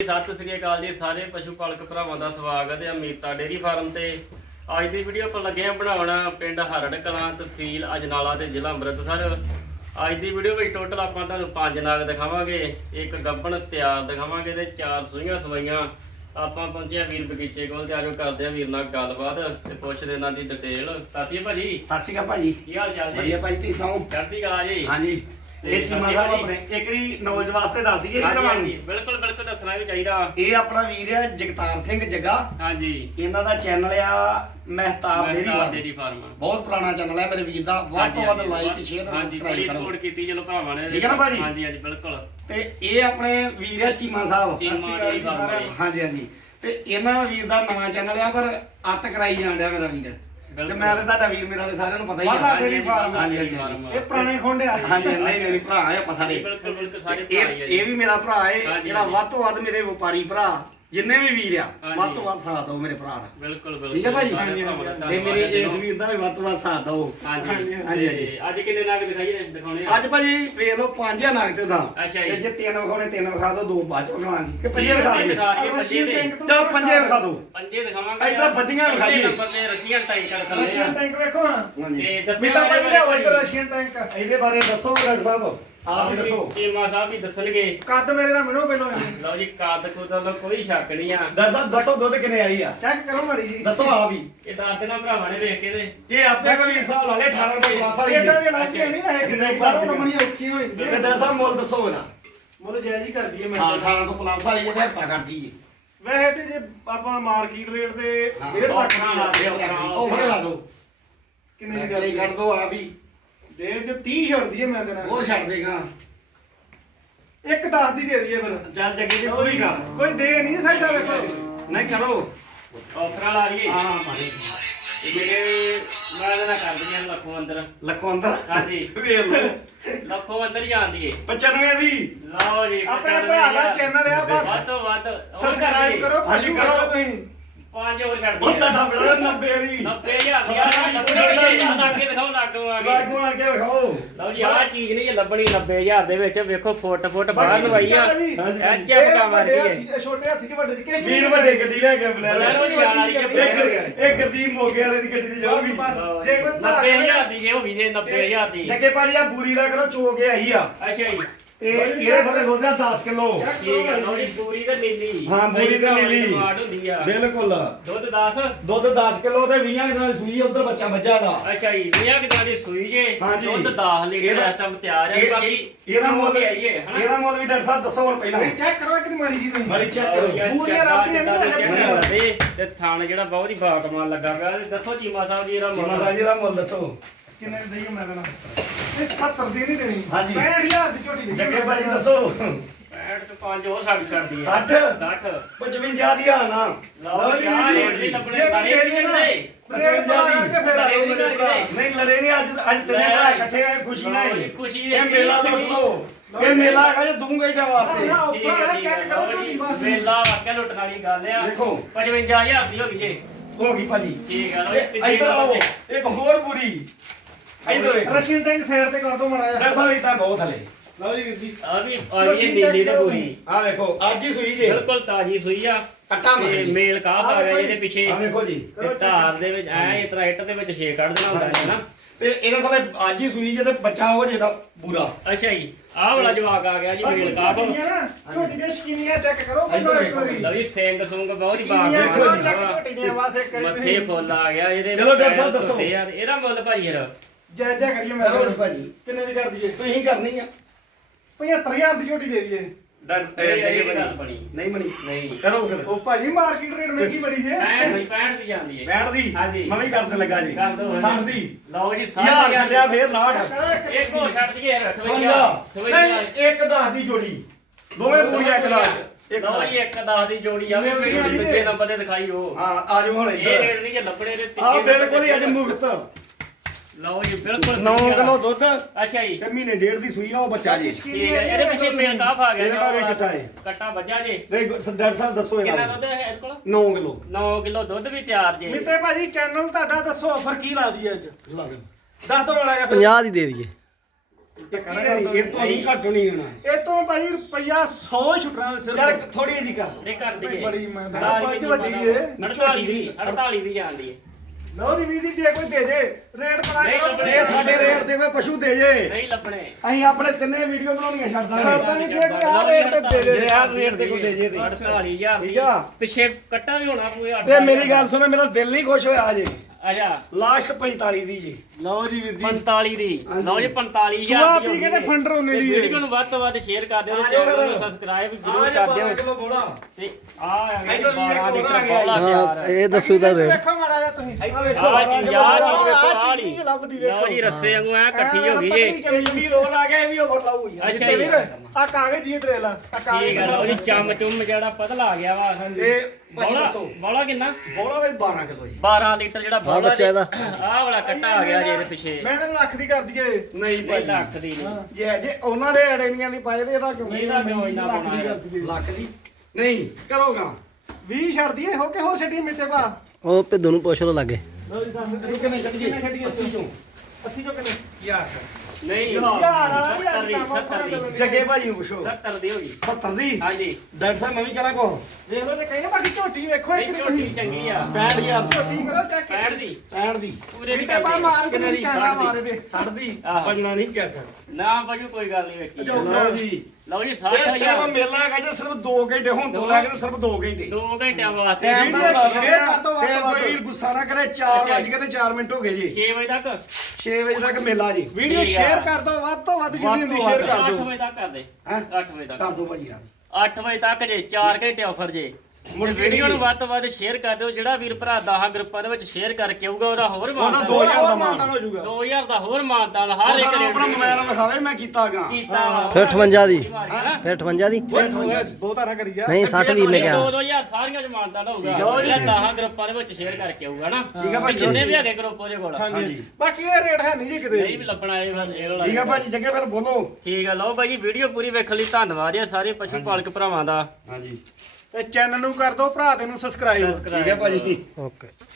ਸਤਿ ਸ੍ਰੀ ਅਕਾਲ ਜੀ ਸਾਰੇ ਪਸ਼ੂ ਪਾਲਕ ਭਰਾਵਾਂ ਦਾ ਸਵਾਗਤ ਹੈ ਅਮੀਤਾ ਡੇਰੀ ਫਾਰਮ ਤੇ। ਅੱਜ ਦੀ ਵੀਡੀਓ ਆਪਾਂ ਲੱਗੇ ਆ ਬਣਾਉਣਾ ਪਿੰਡ ਹਰੜ ਕਲਾਂ ਤਹਿਸੀਲ ਅਜਨਾਲਾ ਤੇ ਜ਼ਿਲ੍ਹਾ ਅੰਮ੍ਰਿਤਸਰ। ਅੱਜ ਦੀ ਵੀਡੀਓ ਵਿੱਚ ਟੋਟਲ ਆਪਾਂ ਤੁਹਾਨੂੰ ਪੰਜ ਨਾਗ ਦਿਖਾਵਾਂਗੇ ਇੱਕ ਗੱਬਣ ਤਿਆਰ ਦਿਖਾਵਾਂਗੇ ਤੇ ਚਾਰ ਸੂਈਆਂ ਸਵਾਈਆਂ। ਆਪਾਂ ਪਹੁੰਚੇ ਆ ਵੀਰ ਬਗੀਚੇ ਕੋਲ ਤੇ ਆਜੋ ਕਰਦੇ ਆ ਵੀਰ ਨਾਲ ਗੱਲਬਾਤ ਤੇ ਪੁੱਛਦੇ ਇਹਨਾਂ ਦੀ ਡਿਟੇਲ ਸਾਸੀ ਭਾਜੀ। ਸਤਿ ਸ਼੍ਰੀ ਅਕਾਲ ਭਾਜੀ। ਕੀ ਹਾਲ ਚਾਲ ਜੀ? ਵਧੀਆ ਭਾਜੀ ਤੁਸੀਂ ਸੁਣਾਓ? ਚੜ੍ਹਦੀ ਕਲਾ ਜੀ? ਹਾਂਜੀ। ਇਹ ਚੀਮਾ ਸਾਹਿਬ ਸ਼੍ਰੀ ਆਪਣੇ ਇੱਕਰੀ ਨੌਲੇਜ ਵਾਸਤੇ ਦੱਸ ਦਈਏ ਹਾਂਜੀ ਭਰਾਵਾਂ ਹਾਂਜੀ ਨੂੰ ਬਿਲਕੁਲ ਬਿਲਕੁਲ ਦੱਸਣਾ ਵੀ ਚਾਹੀਦਾ। ਇਹ ਆਪਣਾ ਵੀਰ ਹੈ ਜਗਤਾਰ ਸਿੰਘ ਜੱਗਾ। ਹਾਂਜੀ। ਇਹਨਾਂ ਦਾ ਚੈਨਲ ਆ ਮਹਿਤਾਬ ਡੇਰੀ ਮਹਿਤਾਬ ਵਾਲਾ ਡੇਰੀ ਫਾਰਮ। ਬਹੁਤ ਪੁਰਾਣਾ ਚੈਨਲ ਹੈ ਮੇਰੇ ਵੀਰ ਦਾ। ਵੱਧ ਤੋਂ ਵੱਧ ਲਾਈਕ ਸ਼ੇਅਰ ਤੇ ਹਾਂਜੀ ਬੜੀ ਸਬਸਕ੍ਰਾਈਬ ਸਪੋਰਟ ਕਰੋ ਕੀਤੀ ਚਲੋ ਭਰਾਵਾਂ ਨੇ। ਠੀਕ ਹੈ ਨਾ ਭਾਜੀ? ਹਾਂਜੀ ਹਾਂਜੀ ਬਿਲਕੁਲ। ਤੇ ਇਹ ਆਪਣੇ ਵੀਰ ਹੈ ਚੀਮਾ ਸਾਹਿਬ। ਚੀਮਾ। ਹਾਂਜੀ ਹਾਂਜੀ। ਤੇ ਇਹਨਾਂ ਵੀਰ ਦਾ ਨਵਾਂ ਚੈਨਲ ਆ ਪਰ ਅੱਤ ਕਰਾਈ ਜਾਣ ਡਿਆ ਮੇਰਾ ਵੀਰ। ਤੇ। ਮੈਂ ਤੇ ਤੁਹਾਡਾ ਵੀਰ ਮੇਰਾ ਤੇ ਸਾਰਿਆਂ ਨੂੰ ਪਤਾ ਹੀ ਆ ਫਾਰਮ। ਹਾਂਜੀ ਹਾਂਜੀ। ਹਾਂਜੀ। ਇਹ ਪੁਰਾਣੇ ਖੋਂਡੇ ਆ ਹਾਂਜੀ ਨਹੀਂ ਨਹੀਂ ਭਰਾ ਹੈ ਆਪਾਂ ਸਾਰੇ ਬਿਲਕੁਲ ਬਿਲਕੁਲ ਸਾਰੇ ਇਹ ਆ ਇਹ ਵੀ ਮੇਰਾ ਭਰਾ ਹੈ ਹਾਂਜੀ, ਜਿਹੜਾ ਹਾਂਜੀ। ਵੱਧ ਤੋਂ ਵੱਧ ਮੇਰੇ ਵਪਾਰੀ ਭਰਾ ਜਿੰਨੇ ਵੀ ਵੀਰ ਆ ਹਾਂਜੀ। ਵੱਧ ਤੋਂ ਵੱਧ ਸਾਥ ਦਿਓ ਮੇਰੇ ਭਰਾ ਦਾ। ਬਿਲਕੁਲ ਬਿਲਕੁਲ। ਠੀਕ ਹੈ ਭਾਜੀ? ਭਰਾਵਾਂ ਦਾ ਤੇ ਮੇਰੇ। ਇਸ ਵੀਰ ਦਾ ਵੀ ਵੱਧ ਤੋਂ ਵੱਧ ਸਾਥ ਦਿਓ। ਹਾਂਜੀ ਹਾਂਜੀ, ਹਾਂਜੀ ਹਾਂਜੀ। ਅੱਜ ਕਿੰਨੇ ਨਾਗ ਦਿਖਾਈਏ ਦਿਖਾਉਣੇ ਆ? ਅੱਜ ਭਾਜੀ ਵੇਖ ਲਓ ਪੰਜ ਆ ਨਗ ਤੇ ਦਾ। ਅੱਛਾ ਜੀ। ਤੇ ਜੇ ਤਿੰਨ ਵਿਖਾਉਣੇ ਤਿੰਨ ਵਿਖਾ ਦਿਓ ਦੋ ਬਾਅਦ ਚ ਵਿਖਾਵਾਂਗੇ। ਕਿ ਪੰਜੇ ਪੰਜੇ ਵਿਖਾ ਦਿਖਾ ਦਈਏ ਦਈਏ, ਪੰਜੇ ਦੇ। ਚਲੋ ਪੰਜੇ ਵਿਖਾ ਦਿਓ। ਪੰਜੇ ਦਿਖਾਵਾਂਗੇ। ਇੱਧਰ ਪੰਜੀਆਂ ਵਿਖਾਈਏ। ਪਹਿਲੇ ਨੰਬਰ ਤੇ ਰਸ਼ੀਅਨ ਟਾਈਗਰ ਕਰਦੇ ਰਸ਼ੀਅਨ ਆ ਟੈਂਕ ਵੇਖੋ ਹਾਂ। ਹਾਂਜੀ। ਤੇ ਦੱਸਿਓ ਮਿੱਟਾ ਇਹਦੇ ਭਾਈ ਲਿਆਓ ਬਾਰੇ ਇੱਧਰ ਰਸ਼ੀਅਨ ਟੈਂਕ। ਇਹਦੇ ਬਾਰੇ ਦੱਸੋ ਡਾਕਟਰ ਸਾਹਿਬ। ਆਪ ਹੀ ਦੱਸੋ। ਚੀਮਾ ਸਾਹਿਬ ਵੀ ਦੱਸਣਗੇ। ਕੱਦ ਮੇਰੇ ਨਾਲ ਮਿਲੋ ਪਹਿਲਾਂ ਲਓ ਜੀ ਕਾਦ ਕੁਦ ਦਾ ਕੋਈ ਸ਼ੱਕ ਨਹੀਂ ਆ। ਸਾਹਿਬ ਦੱਸੋ ਦੁੱਧ ਕਿੰਨੇ ਆਈ ਆ। ਚੈੱਕ ਕਰੋ ਮਾੜੀ ਜੀ। ਦੱਸੋ ਆਪ ਹੀ ਇਹ ਦੱਸ ਦੇਣਾ ਭਰਾਵਾਂ ਨੇ ਵੇਖ ਕੇ ਤੇ। ਇਹ ਆਪੇ ਕੋਈ ਹਿਸਾਬ ਲਾ ਲੈ 18 ਤੋਂ ਪਲੱਸ ਵਾਲੀ ਇਦਾਂ। ਦੇ। ਲਾਂਚੀਆਂ ਨਹੀਂ ਵੈਸੇ ਕਿਤੇ ਬਾਹਰੋਂ ਕਰਦੀਆਂ। ਲੰਮਣੀਆਂ ਔਖੀਆਂ ਹੋ ਤੇ ਡਾਕਟਰ ਸਾਹਿਬ ਮੁੱਲ ਦੱਸੋ ਇਹਦਾ ਮੁੱਲ ਜਾਇਜ਼ ਹੀ ਕਰਦੀ ਹੈ ਮੈਂ। ਹਾਂ 18 ਤੋਂ ਪਲੱਸ ਵਾਲੀ ਇਹਦੇ ਹੱਥਾ ਕਰਦੀ ਜੀ ਵੈਸੇ ਤੇ ਜੇ ਆਪਾਂ ਮਾਰਕੀਟ ਰੇਟ ਦੇ ਹਾਂ, 1.5 ਲੱਖ ਉਹ ਦੀ ਆ। ਉਹ ਫੜ ਲਾ ਦੋ। ਕਿੰਨੇ ਦੀ ਗੱਲ ਕੱਢ ਦੋ ਆ ਵੀ। ਡੇਢ ਚ 30 ਛੱਡਦੀ ਹੈ ਮੈਂ ਤੇ ਹੋਰ ਛੱਡ ਦੇਗਾ ਇੱਕ 10 ਦੀ ਦੇ ਦਈਏ ਫਿਰ। ਚੱਲ ਜੱਗੇ ਜੀ ਵੀ ਕਰ ਕੋਈ ਦੇ ਨਹੀਂ ਸਕਦਾ ਵੇਖੋ ਨਹੀਂ ਕਰੋ। ਆਫਰਾਂ ਲਾ ਲਈਏ ਹਾਂ ਮਾਰੇ। ਤੇ ਜਿਹੜੇ ਮੈਂ ਇਹਦੇ ਨਾਲ ਕਰ ਦਿੰਦੀ ਲੱਖੋਂ ਅੰਦਰ। ਲੱਖੋਂ ਅੰਦਰ? ਹਾਂਜੀ। ਵੇਖ ਲਓ। ਲੱਖੋਂ ਅੰਦਰ ਹੀ ਆਂਦੀ ਏ 95 ਦੀ। ਲਓ ਜੀ ਆਪਣੇ ਭਰਾ ਦਾ ਚੈਨਲ ਆ ਬਸ। ਵੱਧ ਤੋਂ ਵੱਧ ਸਬਸਕ੍ਰਾਈਬ ਕਰੋ ਤੁਸੀਂ। ਪੰਜ ਹੋਰ ਛੱਡ ਉਹ ਦਈਏ ਤੁਹਾਡਾ ਬੜਾ 90 ਦੀ 90000 ਦੀ ਆ ਲਾਗੇ ਦਿਖਾਓ ਲਾਗੋਂ ਆ ਗਈ ਲਾਗੂ ਆ ਕੇ ਵਿਖਾਓ। ਲਓ ਜੀ ਆਹ ਚੀਜ਼ ਨਹੀਂ ਜੇ ਲੱਭਣੀ 90000 ਦੇ ਵਿੱਚ। ਵੇਖੋ ਫੁੱਟ ਫੁੱਟ ਬਾਹਰ ਲਵਾਈ ਆ। ਇਹ ਚਪਕਾ ਮਾਰੀ ਇਹ ਛੋਟੇ ਹੱਥ 'ਚ ਵੱਡੇ 'ਚ ਕਿਸੇ ਵੀਰ ਵੱਡੇ ਗੱਡੀ ਲੈ ਕੇ ਬਲੈਰੋ ਦੀ ਵਾਲੀ ਹੈ, ਦੀ। ਇੱਕ ਇੱਕ ਗਰਦੀਪ ਮੋਗੇ ਵਾਲੇ ਦੀ ਗੱਡੀ ਤੇ ਜਾਊਗੀ। ਜੇ ਕੋਈ ਭਰਾ 90000 ਦੀ ਜੇ ਹੋ ਗਈ ਜੇ 90000 ਦੀ। ਜੱਗੇ ਭਾਜੀ ਆ ਬੂਰੀ ਦਾ ਕਰੋ ਚੋ ਕੇ ਆਈ ਆ। ਅੱਛਾ ਜੀ। ਤੇ ਇਹਦੇ ਥੱਲੇ ਆ 10 ਕਿਲੋ। ਠੀਕ ਹੈ ਜੀ ਪੂਰੀ ਤੇ ਨੀਲੀ ਹਾਂ, ਪੂਰੀ ਤੇ ਨੀਲੀ। ਡਿਮਾਂਡ ਹੁੰਦੀ ਆ। ਬਿਲਕੁਲ। ਦੁੱਧ 10 ਦੁੱਧ 10 ਕਿਲੋ ਤੇ 20 ਕਿਲੋ ਦੀ ਸੂਈ ਉਧਰ ਬੱਚਾ ਬੱਜਾ ਦਾ। ਅੱਛਾ ਜੀ 20 ਕਿਦਾਂ ਦੀ ਸੂਈ ਜੇ। ਹਾਂਜੀ। ਦੁੱਧ 10 ਲੀਟਰ ਇਹਦਾ- ਇਸ ਟਾਈਮ ਤਿਆਰ ਹੈ ਇਹ- ਬਾਕੀ ਇਹ- ਇਹਦਾ ਮੁੱਲ ਆਈਏ ਹਨਾ? ਇਹਦਾ ਮੁੱਲ ਵੀ ਡਾਕਟਰ ਸਾਹਿਬ ਦੱਸੋ ਹੁਣ ਪਹਿਲਾਂ। ਨਹੀਂ ਚੈੱਕ ਕਰੋ ਕਿ ਮਾੜੀ ਜੀ ਤੁਸੀਂ। ਬੜੀ ਚੈੱਕ ਕਰੋ। ਪੂਰੀਆਂ ਰਾਤੀਆਂ ਨਹੀਂ ਚੈੱਕ ਵੈਸੇ ਕਰਦੇ ਤੇ ਥਾਣ ਜਿਹੜਾ ਬਹੁਤ ਹੀ ਬਾਕਮਾਲ ਲੱਗਾ ਪਿਆ। ਦੱਸੋ ਚੀਮਾ ਸਾਹਿਬ ਜੀ ਇਹਦਾ ਚੀਮਾ ਮੁੱਲ ਸਾਹਿਬ ਜੀ ਦਾ ਮੁੱਲ ਦੱਸੋ। ਕਿੰਨੇ ਦੀ ਦਈਏ ਮੈਂ ਦੇਣਾ ਇਹ 70 ਦੀ ਨਹੀਂ ਦੇਣੀ। ਹਾਂਜੀ। 65000 ਦੀ ਝੋਟੀ ਦੇ ਜੱਗੇ ਭਾਜੀ ਦੱਸੋ। 65 ਤੋਂ 5 ਹੋਰ ਛੱਡ ਕਰਦੀ ਹੈ 60 60 55 ਦੀ ਆ ਨਾ। ਲਓ ਜੀ ਵੀਰ ਜੀ। ਜੇ ਵੀ ਨਹੀਂ ਨਾ ਰੇਟ ਬਣਾ ਕੇ ਫਿਰ ਆਓ ਮੇਰੇ ਭਰਾ। ਨਹੀਂ ਲੜੇ ਨਹੀਂ ਅੱਜ ਅੱਜ ਤਿੰਨੇ ਭਰਾ ਇਕੱਠੇ ਆਏ ਖੁਸ਼ੀ ਨਾਲ ਹੀ। ਖੁਸ਼ੀ ਇਹ ਮੇਲਾ ਲੁੱਟ ਲਓ। ਇਹ ਮੇਲਾ ਹੈਗਾ ਜੇ ਦੂੰਗਾ ਇਹਦੇ ਵਾਸਤੇ। ਹੈ ਠੀਕ ਹੈ ਚੈੱਕ ਕਰੋ ਝੋਟੀ ਬਸ। ਮੇਲਾ ਵਾਕਿਆ ਲੁੱਟਣ ਵਾਲੀ ਗੱਲ ਆ। ਦੇਖੋ। 55000 ਦੀ ਹੋ ਗਈ ਜੇ। ਹੋ ਗਈ ਭਾਜੀ। ਠੀਕ ਹੈ ਲਓ ਇਹ ਜੀ ਇੱਧਰ ਆਓ ਇੱਕ ਹੋਰ ਪੂਰੀ। ਇੱਧਰ ਵੇਖੋ ਰਸ਼ੀਅਨ ਟੈਂਕ ਸਾਈਡ ਤੇ ਕਰ ਦੋ ਮਾੜਾ ਡਾਕਟਰ ਜਿਹਾ ਸਾਹਿਬ ਇਦਾਂ ਬਹੁਤ ਹਲੇ। ਲਓ ਜੀ ਵੀਰ ਜੀ। ਆ ਵੀ ਆ ਵੀ ਇਹ ਨੀਲੀ ਤੇ ਪੂਰੀ। ਆ ਵੇਖੋ ਅੱਜ ਹੀ ਸੂਈ ਜੇ। ਬਿਲਕੁਲ ਤਾਜੀ ਸੂਈ ਆ। ਕੱਟਾ ਤੇ ਮਾਰੀ ਮੇਲ ਕਾਫ ਆ ਗਿਆ ਇਹਦੇ ਪਿੱਛੇ। ਆ ਵੇਖੋ ਜੀ। ਤੇ ਧਾਰ ਦੇ ਵਿੱਚ ਐ ਇਸ ਤਰ੍ਹਾਂ ਇੱਟ ਦੇ ਵਿੱਚ ਛੇ ਕੱਢ ਦੇਣਾ ਹੁੰਦਾ ਹੈ ਨਾ। ਤੇ ਇਹਨਾਂ ਥਲੇ ਅੱਜ ਹੀ ਸੂਈ ਜੇ ਤੇ ਬੱਚਾ ਹੋ ਜੇ ਦਾ ਪੂਰਾ। ਅੱਛਾ ਜੀ ਆਹ ਵਾਲਾ ਜਵਾਕ ਆ ਗਿਆ ਜੀ ਮੇਲ ਕਾਫ। ਛੋਟੀ ਜਿਹੀ ਸਕੀਨੀਆਂ ਚੈੱਕ ਕਰੋ ਪਹਿਲਾਂ ਇੱਕ ਵਾਰੀ। ਲਓ ਜੀ ਸਿੰਘ ਸੁੰਗ ਬਹੁਤ ਹੀ ਸਕੀਨੀਆਂ ਕਰੋ ਬਾਗ ਚੈੱਕ ਛੋਟੀ ਦੀਆਂ ਵਾਸੇ ਕਰੀ ਮੱਥੇ ਫੁੱਲ ਆ ਗਿਆ ਇਹਦੇ ਚਲੋ ਡਾਕਟਰ ਸਾਹਿਬ ਪੈਰ ਦੱਸੋ। ਧੁੱਤੇ ਆ। ਤੇ ਇਹਦਾ ਮੁੱਲ ਭਾਈ ਯਾਰ ਜਾਇਜ਼ਾ ਕਰੀਏ ਮੈਂ ਕਰੋ ਜੀ। ਭਾਜੀ ਕਿੰਨੇ ਦੀ ਕਰ ਦਈਏ? ਤੁਸੀਂ ਕਰਨੀ ਆ। 75000 ਦੀ ਝੋਟੀ ਦੇ ਦਈਏ। ਡਾਕਟਰ ਇਹ ਜੱਗੇ ਗੱਲ ਬਣੀ। ਨਹੀਂ ਬਣੀ। ਨਹੀਂ। ਕਰੋ ਫਿਰ ਉਹ ਭਾਜੀ ਮਾਰਕੀਟ ਰੇਟ ਮਹਿੰਗੀ ਬੜੀ ਜੇ। 65 ਦੀ 65 ਦੀ ਜਾਂਦੀ ਹੈ ਬੈਠ ਦੀ? ਹਾਂਜੀ। ਮੈਂ ਵੀ ਕਰਨ ਲੱਗਾ ਜੀ। ਕਰ ਦਿਓ। ਸੱਠ ਦੀ। ਲਓ ਜੀ ਯਾਰ ਛੱਡਿਆ ਫੇਰ 69 ਕਰੋ ਇੱਕ ਇੱਕ ਹੋਰ ਛੱਡ ਦਈਏ ਯਾਰ 52 58 ਨਹੀਂ ਇੱਕ 10 ਦੀ ਜੋੜੀ। ਦੋਵੇਂ ਪੂਰੀਆਂ ਇੱਕ ਰਾਜ ਇੱਕ ਲਓ ਜੀ ਇੱਕ 10 ਦੀ ਜੋੜੀ ਆ। ਮੇਰੀ ਦੂਜੇ। ਨੰਬਰ ਤੇ ਦਿਖਾਈ ਉਹ ਹਾਂ ਆ ਜਾਓ ਹੁਣ ਇਹ ਇੱਧਰ ਰੇਟ ਨਹੀਂ ਜੇ ਲੱਭਣੇ ਦੇ ਆ ਬਿਲਕੁਲ ਹੀ ਅੱਜ ਮੁਕਤ ਲਓ ਜੀ ਬਿਲਕੁਲ 9 ਕਿਲੋ ਦੁੱਧ। ਅੱਛਾ ਜੀ। ਤੇ ਮਹੀਨੇ ਡੇਢ ਦੀ ਸੂਈ ਆ ਉਹ ਬੱਚਾ ਜੀ। ਠੀਕ ਹੈ ਇਹਦੇ ਪਿੱਛੇ ਮੇਲ ਕਾਫ ਆ ਗਿਆ ਇਹਦੇ ਬਾਰੇ ਕੱਟਾ ਹੈ। ਕੱਟਾ ਵੱਜਾ ਜੇ। ਨਹੀਂ ਡਾਕਟਰ ਸਾਹਿਬ ਦੱਸੋ ਕਿੰਨਾ ਦੁੱਧ ਹੈ ਇਸ ਕੋਲ? 9 ਕਿਲੋ। 9 ਕਿਲੋ ਦੁੱਧ ਵੀ ਤਿਆਰ ਜੇ। ਮਿੱਤੇ ਭਾਜੀ ਚੈਨਲ ਤੁਹਾਡਾ ਦੱਸੋ ਆਫਰ ਕੀ ਲਾ ਦਈਏ ਅੱਜ? ਲਾ ਦੇ ਦੱਸ ਦੋ ਫਿਰ। 50 ਦੀ ਦੇ ਦਈਏ। ਦੋ ਇਹ ਤੋਂ ਨਹੀਂ ਘੱਟ ਨਹੀਂ ਹੋਣਾ। ਇਹ ਤੋਂ ਭਾਜੀ ਰੁਪਈਆ 100 ਛੁੱਟਣਾ ਸਿਰਫ ਯਾਰ ਥੋੜੀ ਜਿਹੀ ਕਰ ਦੋ ਇਹ ਕਰ ਦਈਏ ਬੜੀ ਮੈਂ ਦੀ ਵੱਡੀ ਵੱਡੀ ਏ। 48 ਦੀ 48 ਦੀ ਜਾਂਦੀ ਹੈ। ਲਓ ਜੀ ਵੀਰ ਜੀ ਜੇ ਕੋਈ ਦੇ ਜੇ ਰੇਟ ਬਣਾ ਨਹੀਂ ਲੱਭਣੇ। ਜੇ ਸਾਡੇ ਰੇਟ ਤੇ ਕੋਈ ਪਸ਼ੂ ਦੇ ਜੇ। ਨਹੀਂ ਲੱਭਣੇ। ਅਸੀਂ ਆਪਣੇ ਤਿੰਨੇ ਵੀਡੀਓ ਬਣਾਉਣੀਆਂ ਦਾਂਗੇ ਦਾਂਗੇ ਜੇ ਕੋਈ ਆ ਰੇਟ ਤੇ ਦੇ ਜੇ। ਰੇਟ ਤੇ ਕੋਈ ਦੇ ਜੇ ਤੇ। 48000 ਦੀ। ਠੀਕ ਆ। ਪਿੱਛੇ ਕੱਟਾ ਵੀ ਹੋਣਾ ਕੋਈ 8 ਤੇ ਮੇਰੀ ਗੱਲ ਸੁਣੋ ਮੇਰਾ ਦਿਲ ਨਹੀਂ ਖੁਸ਼ ਹੋਇਆ ਜੇ ਅੱਛਾ। ਲਾਸਟ 45 ਦੀ ਜੀ। ਲਓ ਜੀ ਵੀਰ ਜੀ। 45 ਦੀ। ਹਾਂਜੀ। ਲਓ ਜੀ 45000 ਸੁਆ ਦੀ ਪੀ ਕੇ ਤੇ ਫੰਡਰ ਉਹਨੇ ਦੀ ਏ। ਵੀਡੀਓ ਨੂੰ ਵੱਧ ਤੋਂ ਵੱਧ ਸ਼ੇਅਰ ਕਰ ਦਿਓ ਆ ਜਾਓ ਚੈਨਲ ਨੂੰ ਫਿਰ। ਸਬਸਕ੍ਰਾਈਬ ਆ ਜ਼ਰੂਰ ਜਾ ਕਰ ਦਿਓ। ਕਿਲੋ ਬੋਲਾ। ਤੇ ਆ ਆ ਗਈ ਇੱਧਰ ਵੀਰੇ 12 ਲੀਟਰ ਕੋਲ ਆ ਬੋਲਾ ਗਿਆ। ਤਿਆਰ ਹੈ ਇਹ ਦੱਸੂ ਤਾਂ ਰੇਟ ਵੇਖੋ ਮਾੜਾ ਜਿਹਾ ਤੁਸੀਂ? ਇੱਧਰ ਵੇਖੋ ਆ ਬਾਰਾਂ ਚੀਜ਼ ਕਿਲੋ ਆ ਬੋਲਾ। ਚੀਜ਼ ਵੇਖੋ ਆਹ ਆ ਚੀਜ਼। ਲਈ ਲੱਭਦੀ ਲਓ ਵੇਖੋ। ਜੀ ਰੱਸੇ ਵਾਂਗੂ ਐ ਇਕੱਠੀ ਹੋ ਗਈ ਪਤਲੀ ਜੇ। ਇਹ ਵੀ ਰੋਲ ਆ ਗਿਆ ਇਹ ਵੀ ਓਵਰ ਲਾਊ ਯਾਰ ਅੱਛਾ ਤੇ ਜੀ ਵੀਰ ਆ ਕਾਗਜ਼ ਜੀ ਤੇਰੇ ਲਾ ਆ ਕਾਗਜ਼ ਠੀਕ ਹੈ ਲਓ ਜੀ ਚਮ ਚੁੰਮ ਜਿਹੜਾ ਪਤਲਾ ਆ ਗਿਆ ਵਾ ਇਹ ਭਾਜੀ ਬੋਲਾ ਦੱਸੋ। ਬੋਲਾ ਕਿੰਨਾ? ਬੋਲਾ ਵੀ 12 ਕਿਲੋ ਜੀ। 12 ਲੀਟਰ ਜਿਹੜਾ ਬੋਲਾ ਬੱਚਾ ਇਹਦਾ। ਆਹ ਵਾਲਾ ਕੱਟਾ ਆ ਗਿਆ ਜੇ ਇਹਦੇ ਪਿੱਛੇ। ਮੈਂ ਤੈਨੂੰ ਲੱਖ ਦੀ ਕਰ ਦਈਏ ਨਹੀਂ ਲੱਖ ਦੀ ਨਹੀਂ। ਜੇ ਜੇ ਉਹਨਾਂ ਦੇ ਅਡੇਨੀਆਂ ਦੀ ਪਾਏ ਤੇ ਇਹਦਾ ਕਿਉਂ? ਇਹਦਾ ਕਿਉਂ ਇੰਨਾ ਲੱਖ ਪਾਉਣਾ ਦੀ ਹੈ? ਕਰ ਦਈਏ ਲੱਖ ਦੀ? ਨਹੀਂ ਕਰੋਗਾ 20 ਛੱਡ ਦਈਏ ਹੋ ਕੇ ਹੋਰ ਛੱਡੀ ਮੇਤੇ ਭਾ? ਉਹ ਭਿੱਦੂ ਨੂੰ ਪੁੱਛ ਲੋ ਲਾਗੇ। ਲਓ ਜੀ ਦੱਸ ਤੂੰ ਕਿੰਨੇ ਛੱਡੀਏ ਕਿੰਨੇ ਛੱਡੀਏ 80 ਚੋਂ 80 ਚੋਂ ਕਿੰਨੇ ਯਾਰ ਨਹੀਂ ਯਾਰ, ਵਾਲਾ ਵੀ 70 ਦੀ ਕੰਮ 70 ਦੀ ਜੱਗੇ ਭਾਜੀ ਨੂੰ ਪੁੱਛੋ। 70 ਦੀ। ਹੋ ਗਈ 70 ਦੀ ਹਾਂਜੀ ਡਾਕਟਰ ਸਾਹਿਬ ਮੈਂ ਵੀ ਕਹਿਣਾ ਕੋ ਵੇਖ ਲਓ ਜੇ ਕਹਿੰਦੇ ਬਾਕੀ ਝੋਟੀ ਵੇਖੋ ਇੱਕ। ਝੋਟੀ ਚੰਗੀ ਆ 65000 ਝੋਟੀ ਕਰੋ ਚੈੱਕ 65 ਦੀ। 65 ਦੀ ਪੂਰੇ ਦੀ ਕਿਤੇ ਬਾ ਕਰਦੀ ਮਾਰ ਕੇ ਕਿੰਨੇ ਦੀ? ਕੈਮਰਾ ਮਾਰੇ ਦੇ? 60 ਦੀ। ਆਹੋ। ਭਜਣਾ ਨਹੀਂ ਕਿਆ ਕਰ। ਨਾ ਬਾਜੂ ਕੋਈ ਗੱਲ ਨਹੀਂ ਵੇਖੀ। ਜੋ- ਲਓ ਜੀ ਇਹ ਸਿਰਫ 60000 ਮੇਲਾ ਹੈਗਾ ਜੇ ਸਿਰਫ 2 ਘੰਟੇ ਹੁਣ ਤੋਂ ਲੈ ਕੇ ਤੇ ਸਿਰਫ 2 ਘੰਟੇ। ਦੋ ਘੰਟਿਆਂ ਵਾਸਤੇ। ਟਾਈਮ ਵੀਡੀਓ ਦਾ ਕਰ ਦਿਓ ਵੱਧ ਫਿਰ ਤੋਂ ਵੱਧ। ਕੋਈ ਵੀਰ ਗੁੱਸਾ ਨਾ ਕਰੇ 4 ਅੱਛਾ। ਵਜ ਕੇ ਤੇ 4 ਮਿੰਟ ਹੋ ਗਏ ਜੀ। 6 ਵਜੇ ਤੱਕ? 6 ਵਜੇ ਤੱਕ ਮੇਲਾ ਜੀ। ਵੀਡੀਓ ਠੀਕ ਆ। ਸ਼ੇਅਰ ਕਰ ਦਿਓ ਵੱਧ ਤੋਂ ਵੱਧ ਜਿੰਨੀ ਵੱਧ ਹੁੰਦੀ ਤੋਂ ਸ਼ੇਅਰ ਵੱਧ। ਕਰ 8 ਦਿਓ। ਵਜੇ ਤੱਕ ਕਰ ਦੇ। ਹੈਂ? 8 ਵਜੇ ਕਰ ਤੱਕ ਦੋ ਭਾਜੀ ਯਾਰ 8 ਵਜੇ ਤੱਕ ਜੇ 4 ਘੰਟੇ ਆਫਰ ਜੇ। ਮੁੜ ਤੇ ਵੀਡੀਓ ਨੂੰ। ਵੱਧ ਤੋਂ ਵੱਧ ਸ਼ੇਅਰ ਕਰ ਦਿਓ ਜਿਹੜਾ ਵੀਰ ਭਰਾ 10 ਗਰੁੱਪਾਂ ਦੇ ਵਿੱਚ ਸ਼ੇਅਰ ਕਰਕੇ ਆਊਗਾ ਉਹਦਾ ਹੋਰ ਉਹਦਾ ਦੋ ਮਾਨ। ਹੋ ਜਾਊਗਾ। 2000 ਦਾ ਹੋਰ ਮਾਨਦਾਨ ਹਰ ਉਹ ਇੱਕ ਸਾਨੂੰ ਆਪਣਾ ਤੇ ਮੋਬਾਈਲ ਵਿਖਾਵੇ ਮੈਂ ਕੀਤਾਗਾ ਕੀਤਾ ਵਾ। ਫਿਰ 58 ਦੀ? ਫਿਰ 58 ਦੀ? ਬਹੁਤਾ ਨਾ ਕਰੀ ਜਾ ਨਹੀਂ 60 ਵੀਰ ਨੇ ਦੋ ਕਿਹਾ। ਦੋ ਹਜ਼ਾਰ ਸਾਰੀਆਂ ਚ ਮਾਨਦਾਨ ਹੋਊਗਾ। ਜਿਹੜਾ 10 ਗਰੁੱਪਾਂ ਦੇ ਵਿੱਚ ਸ਼ੇਅਰ ਕਰਕੇ ਆਊਗਾ ਨਾ। ਠੀਕ ਆ ਭਾਈ, ਵੀ ਜਿੰਨੇ ਵੀ ਹੈਗੇ ਗਰੁੱਪ ਉਹਦੇ ਕੋਲ। ਹਾਂਜੀ। ਬਾਕੀ ਇਹ ਰੇਟ ਹੈ ਨਹੀਂ ਜੀ ਕਿਤੇ। ਨਹੀਂ ਵੀ ਲੱਭਣਾ ਇਹ ਵਾਲਾ- ਇਹ ਵਾਲਾ। ਠੀਕ ਆ ਭਾਜੀ ਜੱਗੇ ਫਿਰ ਬੋਲੋ। ਠੀਕ ਆ ਲਓ ਜੀ ਵੀਡੀਓ ਪੂਰੀ ਵੇਖਣ ਲਈ ਧੰਨਵਾਦ ਹੈ ਸਾਰੇ ਪਸ਼ੂ ਪਾਲਕ ਭਰਾਵਾਂ ਦਾ। ਹਾਂਜੀ। ਤੇ ਚੈਨਲ ਨੂੰ ਕਰ ਦਿਓ ਭਰਾ ਦੇ ਨੂੰ ਸਬਸਕ੍ਰਾਈਬ ਠੀਕ ਹੈ ਭਾਜੀ। ਓਕੇ